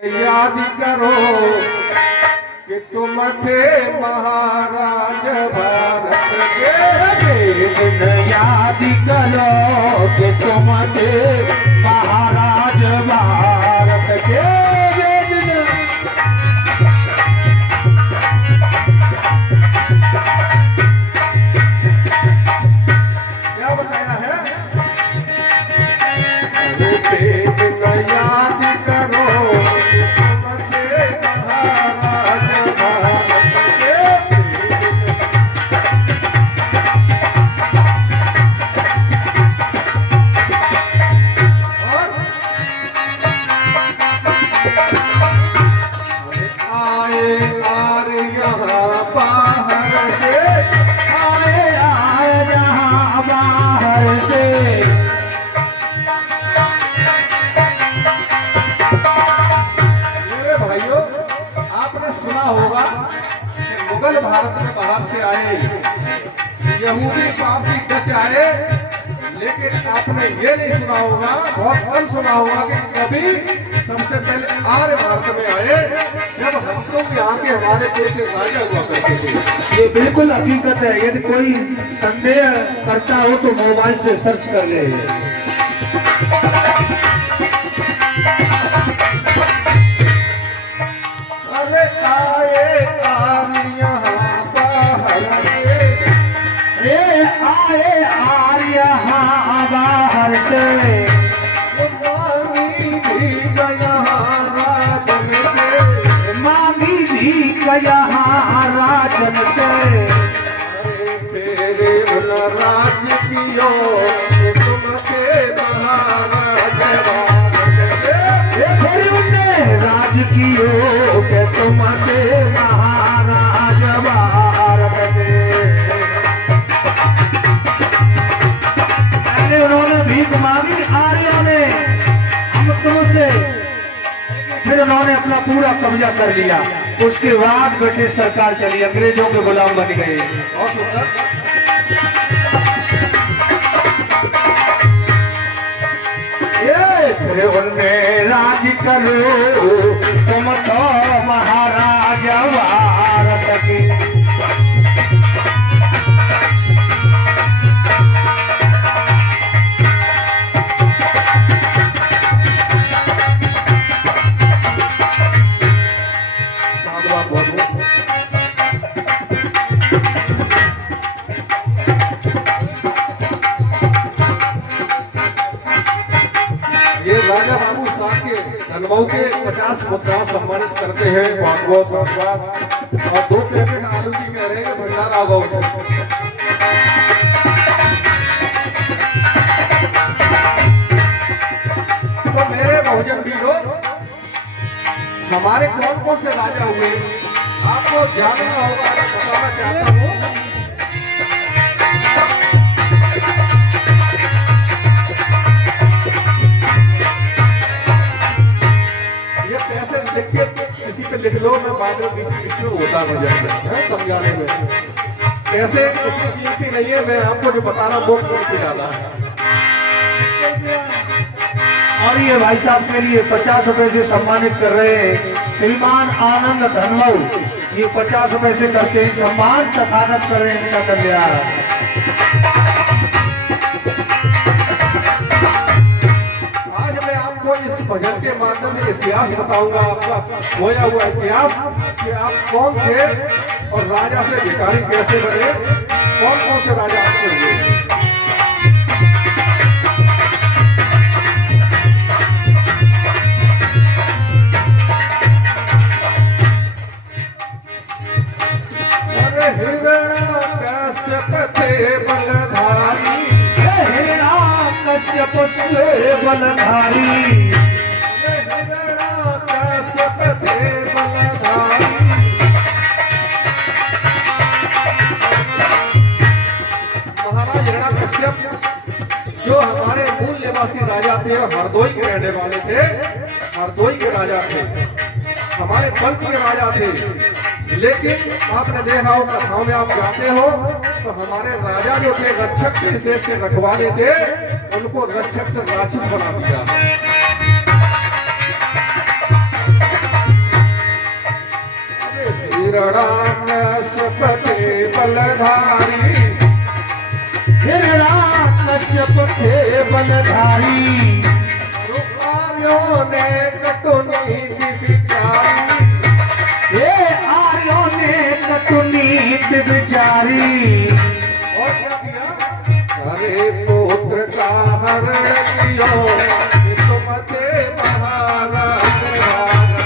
याद करो कि तुम थे महाराज भारत के। दिन याद करो कि तुम थे महाराज भारत के। क्या बताया है? दिन याद करो कि तुम थे महाराज भारत के। आए आर यहाँ बाहर से, आए आए यहाँ बाहर से। मेरे भाइयों, आपने सुना होगा कि मुगल भारत में बाहर से आए, यहूदी पारसी डच आए, लेकिन आपने ये नहीं सुना होगा, बहुत कम सुना होगा कि कभी सबसे पहले आर्य भारत में आए, जब हम लोग यहाँ के हमारे पूर्व के राजा हुआ करते थे। ये बिल्कुल हकीकत है। यदि कोई संदेह करता हो तो मोबाइल से सर्च कर ले। अरे आए आर्य यहाँ बाहर से, ये आए आर्य यहाँ बाहर से। मांगी भी यहाँ राजन से, मांगी भी यहाँ राजन से। तेरे उन राज कियो तुम के महाराज भारत के। ये थोड़ी उनने राज कियो के तुम के महाराज भारत के। पहले उन्होंने भीख मांगी आर्यों ने हम तुमसे, फिर उन्होंने अपना पूरा कब्जा कर लिया। उसके बाद ब्रिटिश सरकार चली, अंग्रेजों के गुलाम बन गए। बहुत सुंदर। ये फिर उनने राज करो तुम तो महाराज भारत की। साधुवाद बहुत बहुत। ये राजा बाबू साहब के धनबाऊ के 50 मुद्रा सम्मानित करते हैं। बहुत बहुत साधुवाद। और 2 पैकेट आलू की कह रहे हैं कि भंडारा होगा उनको। तो मेरे बहुजन वीरों, हमारे कौन कौन से राजा हुए आपको जानना होगा, मैं बताना चाहता हूँ। ये पैसे लिख के किसी पे लिख लो, मैं बाद में बीच में होता हो जाएगा समझाने में। पैसे इतनी कीमती नहीं है, मैं आपको जो बता रहा हूँ वो कीमती ज्यादा है। और ये भाई साहब के लिए 50 रुपए से सम्मानित कर रहे हैं श्रीमान आनंद धनवाऊ। ये 50 रुपए से करते हैं सम्मान, तथागत करें इनका कल्याण। आज मैं आपको इस भजन के माध्यम से इतिहास बताऊंगा, आपका खोया हुआ इतिहास, कि आप कौन थे और राजा से भिखारी कैसे बने, कौन कौन से राजा आपके हुए। हिरण्यकश्यप थे बलधारी, हिरण्यकश्यप से बलधारी। हिरण्यकश्यप थे बलधारी। महाराज हिरण्यकश्यप जो हमारे मूल निवासी राजा थे, हरदोई के रहने वाले थे, हरदोई के राजा थे, हमारे वंश के राजा थे। लेकिन आपने देखा हो, कथाओं में आप जाते हो तो हमारे राजा जो थे, रक्षक के देश के रखवाले थे, उनको रक्षक से राक्षस बना दिया। हिरण्याकश्यप थे बलधारी, हिरण्याकश्यप थे बलधारी, आर्यों ने कटुनीति विचारी, ये आर्यों ने कटुनीति विचारी। और क्या किया? अरे पुत्र का हरण कियो, तुम थे महाराज भारत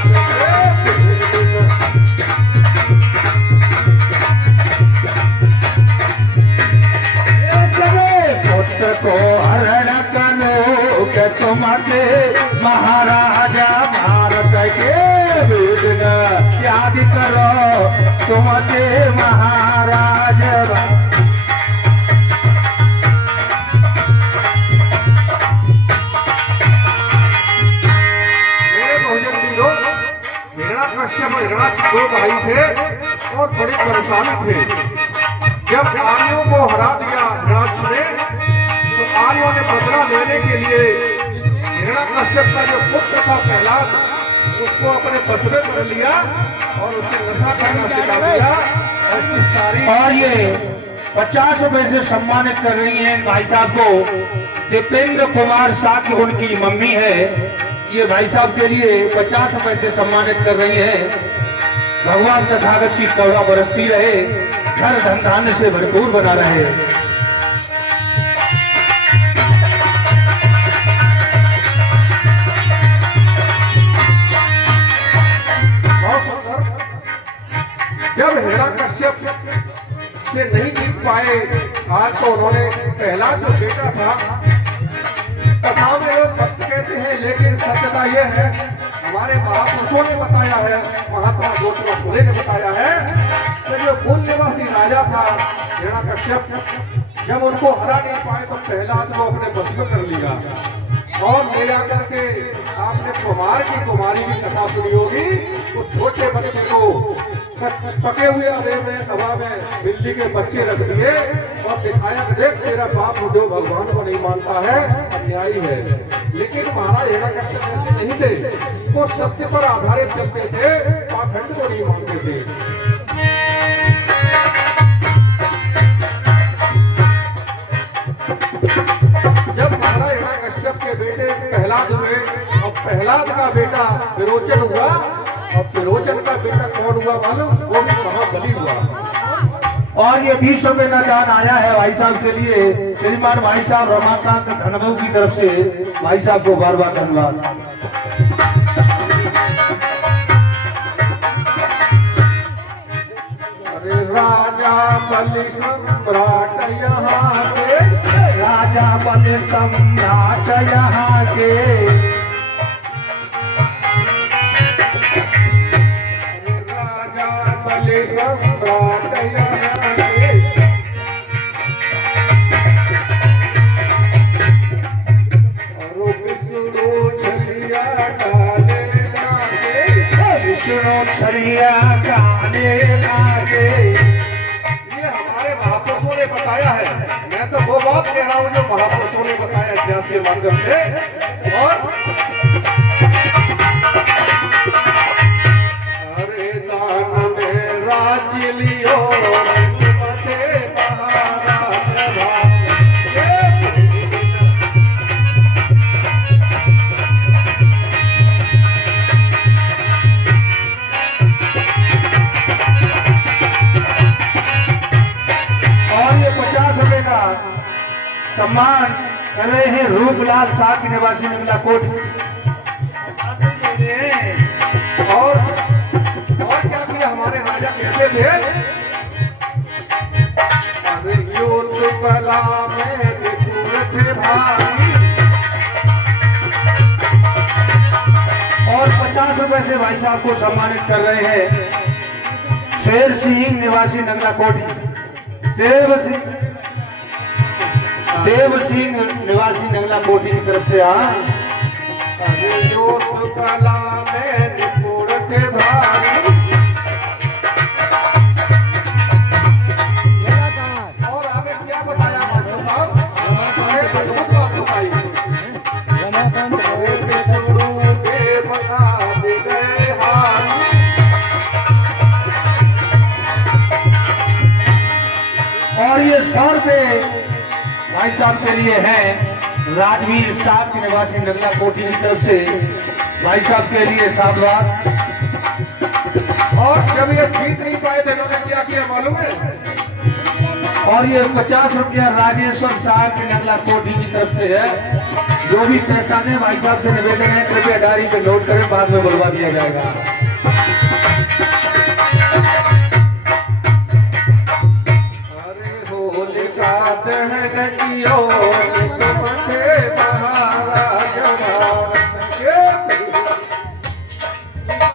ये सगे पुत्र को हरण करो के तुम थे महाराजा भारत के वेदन याद करो तुम थे महाराजा। हिरण्याकश्यप और हिरणाक्ष दो भाई थे और बड़ी परेशानी थे। जब आर्यों को हरा दिया हिरणाक्ष ने, तो आर्यों ने बदला लेने के लिए हिरण्याकश्यप का जो पुत्र था प्रहलाद, उसको अपने बस में कर लिया और उसे नशा करना सिखा दिया। और उसकी सारी और ये 50 रुपए से सम्मानित कर रही हैं भाई साहब को। दीपेंद्र कुमार साकी उनकी मम्मी है। ये भाई साहब के लिए 50 रुपए से सम्मानित कर रही हैं। भगवान तथागत की करुणा बरसती रहे, घर धन धान्य से भरपूर बना रहे। बहुत सुंदर। जब हिरण्याकश्यप से नहीं जीत पाए आज, तो उन्होंने पहला जो बेटा था, कथा में लोग भक्त कहते हैं, लेकिन सत्यता यह है, हमारे महापुरुषों ने बताया है, महात्मा ज्योतिबा फुले ने बताया है कि जो मूल निवासी राजा था हिरण्याकश्यप, जब उनको हरा नहीं पाए तो प्रहलाद को अपने बस में कर लिया और ले जाकर के आपने कुमार की कुमारी की कथा सुनी होगी। उस छोटे बच्चे को पके हुए अवे में दवा में बिल्ली के बच्चे रख दिए और दिखाया कि देख तेरा बाप जो भगवान को नहीं मानता है अन्यायी है। लेकिन महाराज हिरण्याकश्यप ऐसे नहीं थे, वो सत्य पर आधारित चलते थे, पाखंड को नहीं मानते थे। जब महाराज हिरण्याकश्यप के बेटे प्रहलाद हुए और प्रहलाद का बेटा विरोचन हुआ और विरोचन का बेटा कौन हुआ मालूम? वो भी महाबली हुआ। और ये 20 रुपए का दान आया है भाई साहब के लिए, श्रीमान भाई साहब रमाकांत धनबू की तरफ से। भाई साहब को बार बार धन्यवाद। अरे राजा बलि सम्राट यहाँ के, राजा बलि सम्राट यहाँ के, राजा बलि सम्राट यहाँ के, और विष्णु छलिया डाले लागे, विष्णु छलिया गाने लागे। ये हमारे महापुरुषों ने बताया है। मैं तो वो बात कह रहा हूँ जो महापुरुषों ने बताया इतिहास के माध्यम से। और अरे दान में राज्य लियो, तुमते महाराज और ये 50 रुपए का सम्मान कर रहे हैं रूपलाल साहब की निवासी निगला कोट। और क्या किया हमारे राजा कैसे थे? अरे युद्ध कला में निपुण थे भारी, और 50 रुपए से भाई साहब को सम्मानित कर रहे हैं शेर सिंह निवासी नंगला कोठी, देव सिंह निवासी नंगला कोठी की तरफ से। अरे युद्ध कला में निपुण थे भारी, और आगे क्या बताया मास्टर साहब? अरे अद्भुत बात बताई। अरे विष्णु देव का दे गए हारी, 100 भाई साहब के लिए हैं राजवीर साहब के निवासी नगला कोठी की तरफ से भाई साहब के लिए साधुवाद। और जब ये जीत नहीं पाए थे इन्होंने क्या किया मालूम है? और ये 50 रुपया राजेश्वर साहब के नगला कोठी की तरफ से है। जो भी पैसा दें भाई साहब से निवेदन है कृपया डायरी पे नोट करें, बाद में बुलवा दिया जाएगा।